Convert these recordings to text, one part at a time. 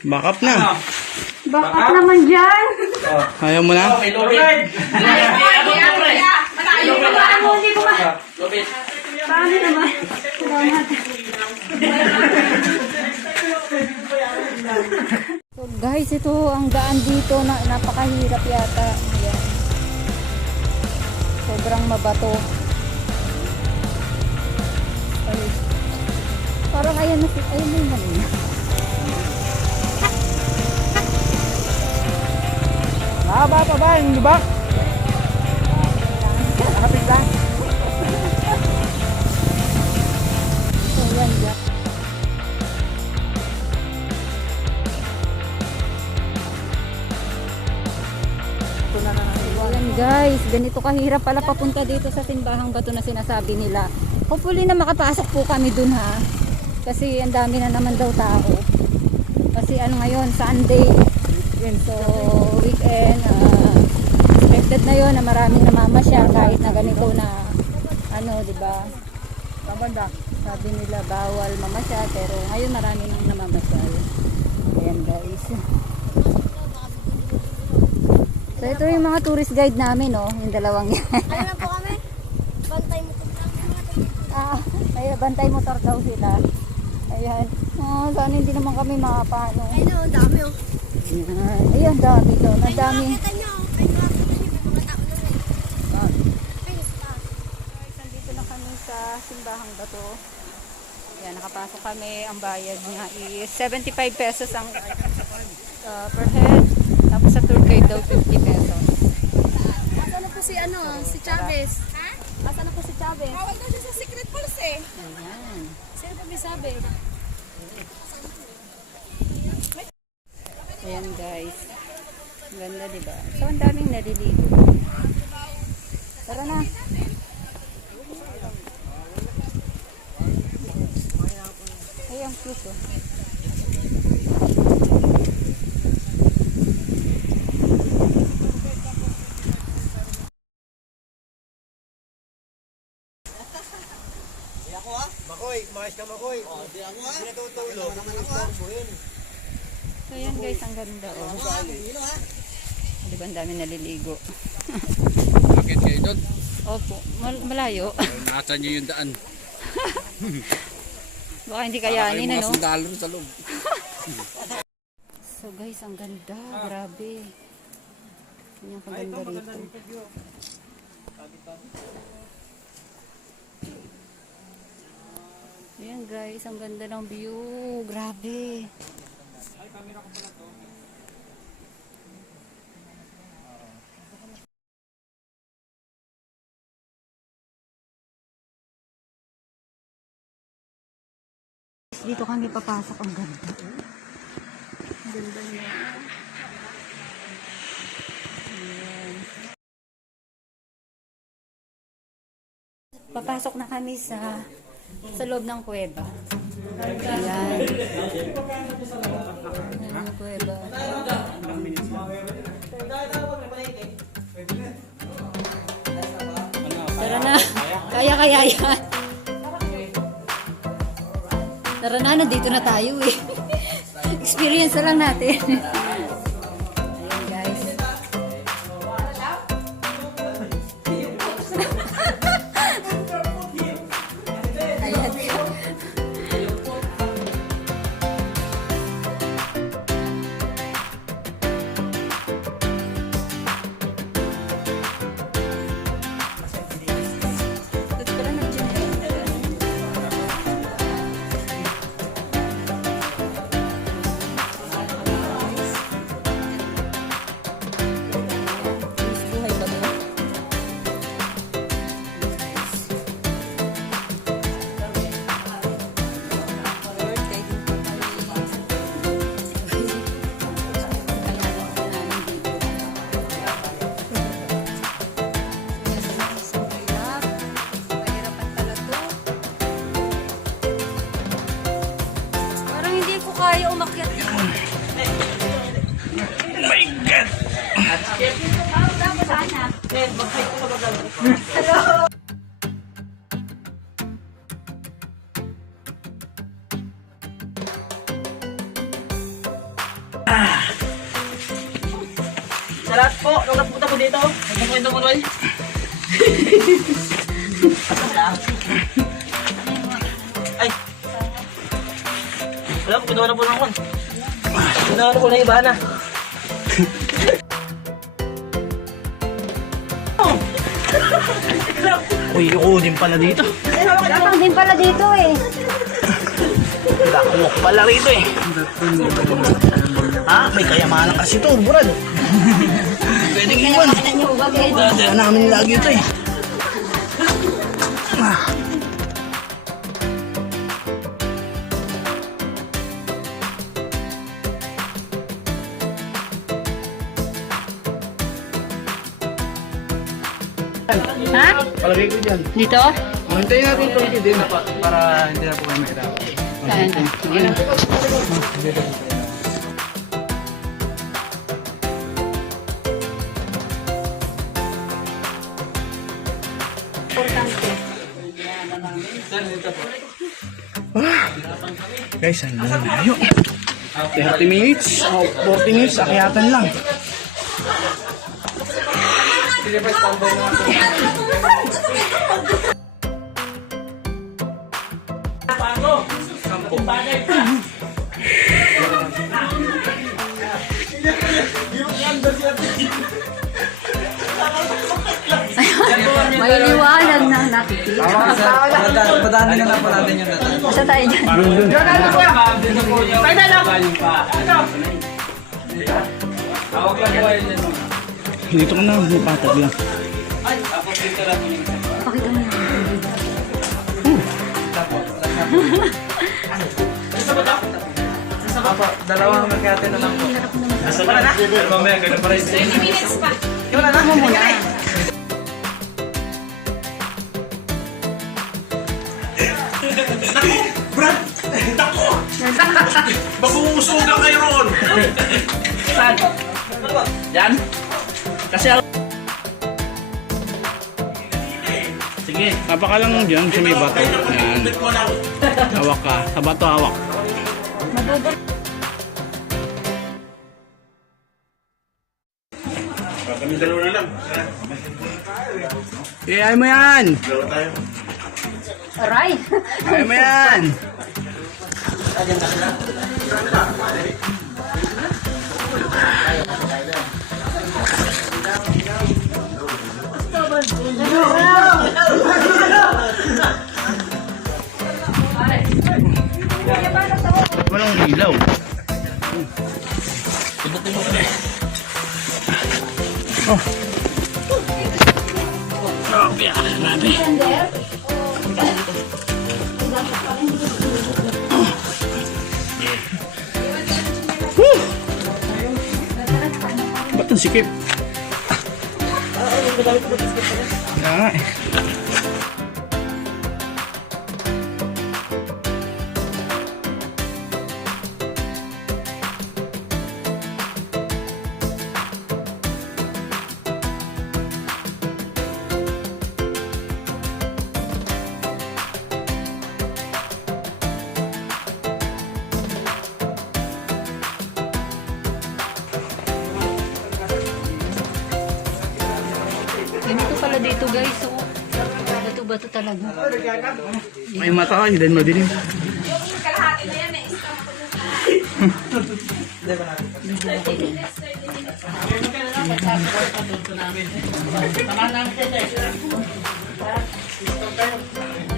Back up na. Back up naman dyan. Ayaw mo na? May lupit. Hindi ko ma... Lupit. Paano naman? Salamat. So guys, ito ang daan dito na napakahirap yata. Ayan. Sobrang mabato. Ay. Parang ayan na yung mali. Haba pa ba? Hindi ba? Nakapit lang. So yan, Jack. Ayan guys, ganito kahirap pala papunta dito sa simbahang bato na sinasabi nila. Hopefully na makapasok po kami dun ha. Kasi ang dami na naman daw tao. Kasi ano ngayon, Sunday. Yun, so weekend, expected na yun na maraming namamasyal kahit na ganito na ano, di ba? Pabanda. Sabi nila bawal mamasyal pero ngayon marami nang namamasyal. Ayan guys. So ito yung mga tourist guide namin, no? Yung dalawang yan. Ano na po kami? Bantay mo kung Ay, bantay motor daw sila. Ayan. Sana hindi naman kami makapano. Ay no, ang dami oh. Ayan. Ayun, dami doon. Ang dami. Nakakita niyo, ay nakakita niyo, may mga tao na rin. Ay, nasa. Guys, nandito na kami sa simbahang bato. Ayan, nakapasok kami. Ang bayad niya is 75 pesos ang per head. Tapos sa tour guide daw 50 pesos. Asan na po si ano, si Chavez? Ha? Asan na po si Chavez? Bawal daw siya sa secret pulse eh. Ayan. Sino po may sabi? Ayan guys. Ang ganda diba? So ang daming naliligo. Tara na. Ay, ang cute oh. Makoy, kumayos ka Makoy. Di ako ha. Pinatutulog. So ayan guys, ang ganda oh. Diba ang dami naliligo. Bakit kayo doon? Opo, malayo. Nasa nyo yung daan. Baka hindi kayanin ano. sundalo sa loob. So guys, ang ganda. Grabe. Yan ang kaganda rito. Ayan guys, ang ganda ng view. Grabe. Dito kami papasok. Ang ganda. Ang ganda niya. Ayan. Papasok na kami sa loob ng kuweba. Ayan. Ayan ang kuweba. Tara na. Kaya yan. Tara na, nandito na tayo eh. Experience na lang natin. Ayan guys. Ayan. Ito pala nag-gym. Buhay ba to? Parang hindi ko kaya umakyat yan. My God! Sa lahat po, nung napunta po dito, nagkukwento mo Noy. Ay. Wala po, kinuha na po naman. Kinuha na po na iba na. Uy, oo din pala dito. Tapang din pala dito eh. Nakumok pala rito eh. Ha? May kayamanan kasi ito, Brad. Pwedeng iwan. Dadaya namin lagi ito eh. Ha? Palagay ko dyan. Dito? Hintayin natin ito din para hindi na po kayo mahirap. Saan? Guys, ano na tayo? 30 minutes o 40 minutes, akyatan lang. May liwanag na nakikita. Madami na lang po natin yung data. Basta tayo dyan. Dito ka na, mapatag lang. Pakita mo yan. Dalawang magkate na lang po. Nasa pa na? Mamaya, ganun pa rin. 20 minutes pa. Yung na mo muna. Brad! Dako! Mabuusugan kayo ron! Saan? Yan? Kasi sige. Napaka lang dyan sa may bato. Yan. Hawak ka. Sa bato hawak. Kami dalawa na lang. Ayaw mo yan! Aray! Ayaw mo yan! walang ilaw. Grabe ah, grabe. Ba't ang sikip? Nga eh. Ganito pala dito guys. Oh. Bato-bato talaga. May mata ka, hindi madilim. Kalahati na yan eh.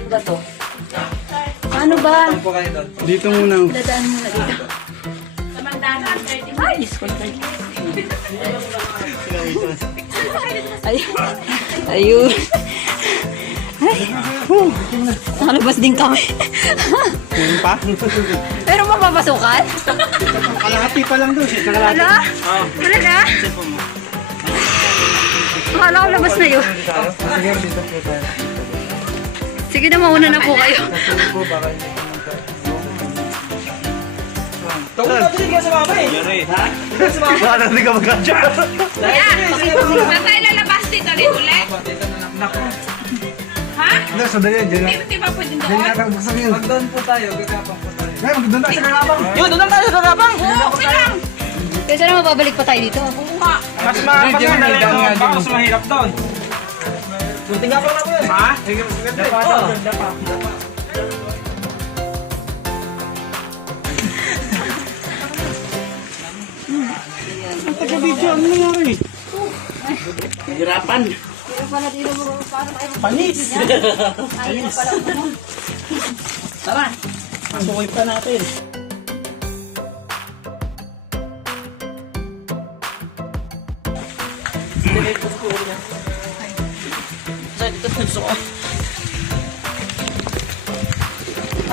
Bato. Ano ba? Dito muna. Dadaan muna dito. Samantala, 30 minutes. Ay, Diyos ko. Ay, ayun. Ay, nakalabas din kami. Meron pa? Pero mapapasukan? Kalahati pa lang doon. Wala? Wala na? Akala ko labas na yun. Sige na, mauna na po kayo. Wala na ka magkadya. Kaya, saan tayo lalabas dito rin ulit? Ha? Hindi, sandali yan. Diyan Di ba pwede doon? na buksan yun. Doon po tayo, gagapang po tayo. Ngayon, magdoon tayo sa kalabang. Yun, doon lang tayo sa gagapang. Oo, okay lang. Kasi na mababalik pa tayo dito. Mas mahapag nga dali doon. Baka mas mahirap doon. Kunting nga pa lang yun. Ha? Dapa doon. Dapa. Ang taga-video, ano nangyari? Hirapan. Panis! Tara. Pasukoy pa natin.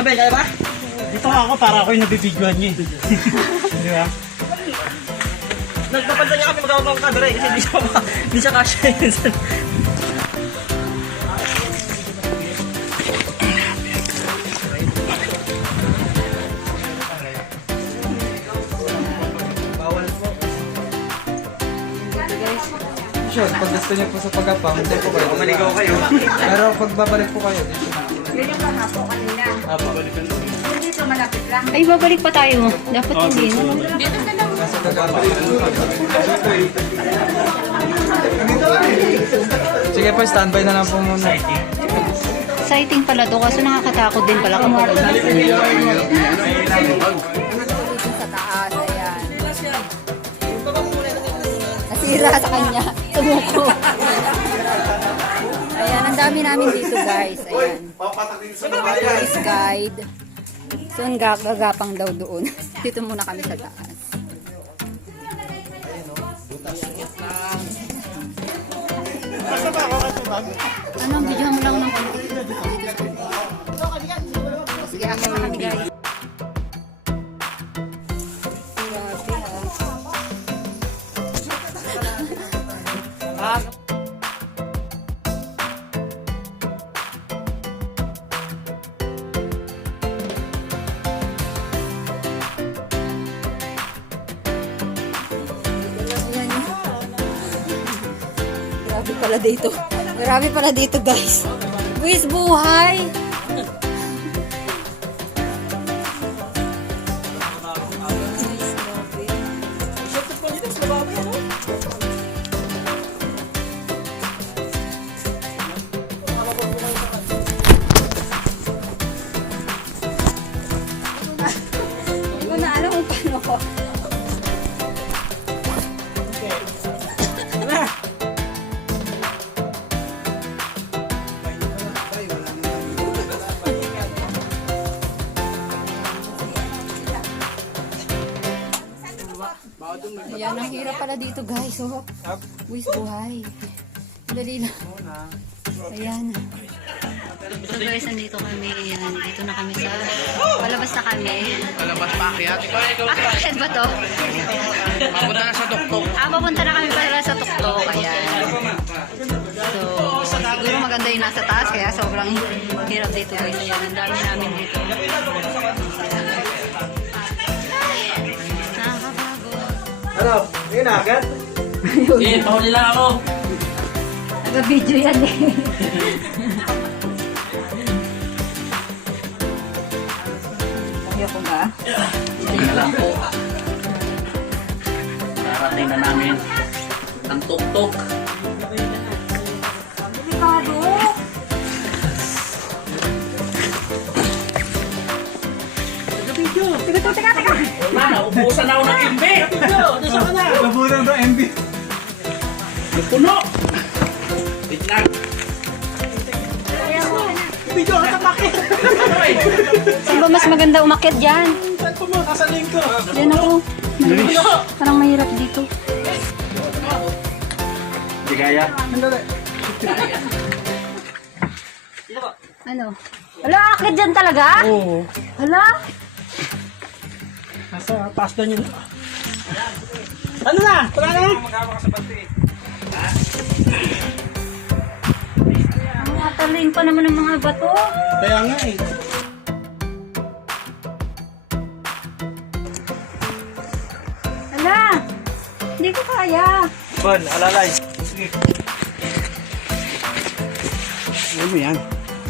Abay, kaya ba? Dito nga ako para ako yung nabibidyohan niya. Di ba? Nagpapansin niya kami magkakabang camera eh, kasi hindi siya kasya yun. Sure, pag gusto niyo po sa pagapang, hindi po kayo. Maligaw kayo. Pero pag babalik po kayo, dito na. Ay, babalik pa tayo. Dapat hindi, no? Nasa gagapang. Sige po, standby na lang po muna. Exciting pala to, kaso nakakatakot din pala kapag sa taas, ayan. Nasira sa kanya. Tumuko. Ayan, ang dami namin dito guys. Ayan. Tourist guide. So, ang gagapang daw doon. Dito muna kami sa taas. Anong video mo lang ng sige, ako na kami guys. Grabe pala dito. Grabe pala dito guys. Buwis buhay. Hindi ko na alam kung paano ko. Ayan, ang hirap pala dito guys. Oh. Buwis buhay. Dali lang. Ayan. So guys, nandito kami. Ayan, dito na kami sa... Palabas na kami. Palabas pa akyat. Akyat ba to? Mapunta na sa tuktok. Papunta na kami pala sa tuktok. Ayan. So, siguro maganda yung nasa taas. Kaya sobrang hirap dito guys. Ayan, ang dami namin dito. Ano? Ngayon na agad? Eh, tahon nila ako. Nag-video yan eh. Ayaw ko ba? Hindi na lang po. Narating na namin ang tuktok. Delikado. Teka. Wala na, ubusan na ako ng MB. Nabunan ba MB? Napuno. Wait lang. Video ka tapakit! Saan ba mas maganda umakyat dyan? Saan po mo? Kasaling ko! Diyan ako. Parang mahirap dito. Hindi kaya. Ano? Hala, akyat dyan talaga? Oo. Hala? Nasa taas na yun. Ano na? Wala na? Ang matalin pa naman ng mga bato. Kaya nga eh. Hala! Hindi ko kaya. Bon, alalay. Sige. Ano mo yan?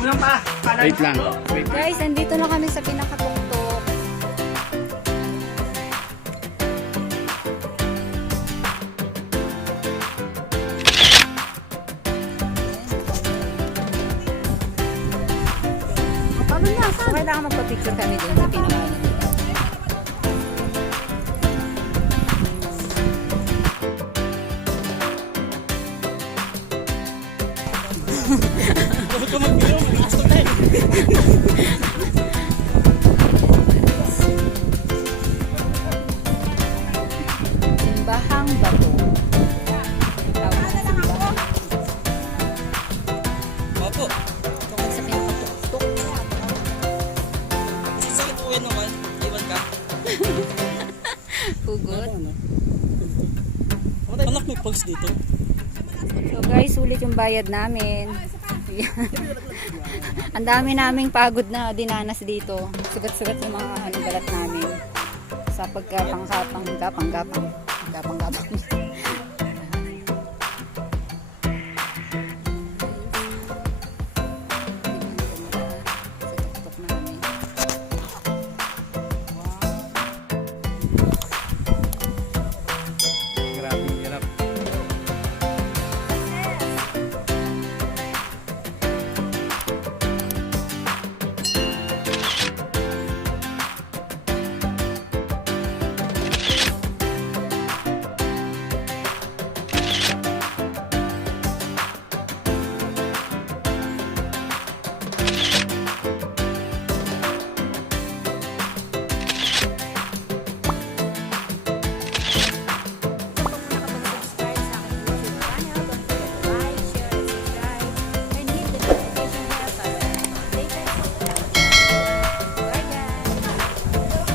Unang pa. Wait lang. Wait. Guys, nandito na kami sa pinakatuktok. So, kailangan magpa-picture kami dun sa pinakaano nila. Simbahang Bato. Tawag sa simbahan. Opo. Tungkol sa pinakatuktok. Sakit po yan naman. Iwan ka. Pugot. Anak, may pulse dito. So guys, sulit yung bayad namin. Ang dami naming pagod na dinanas dito. Sugat-sugat yung mga balat namin. Sa pagkapang-gapang.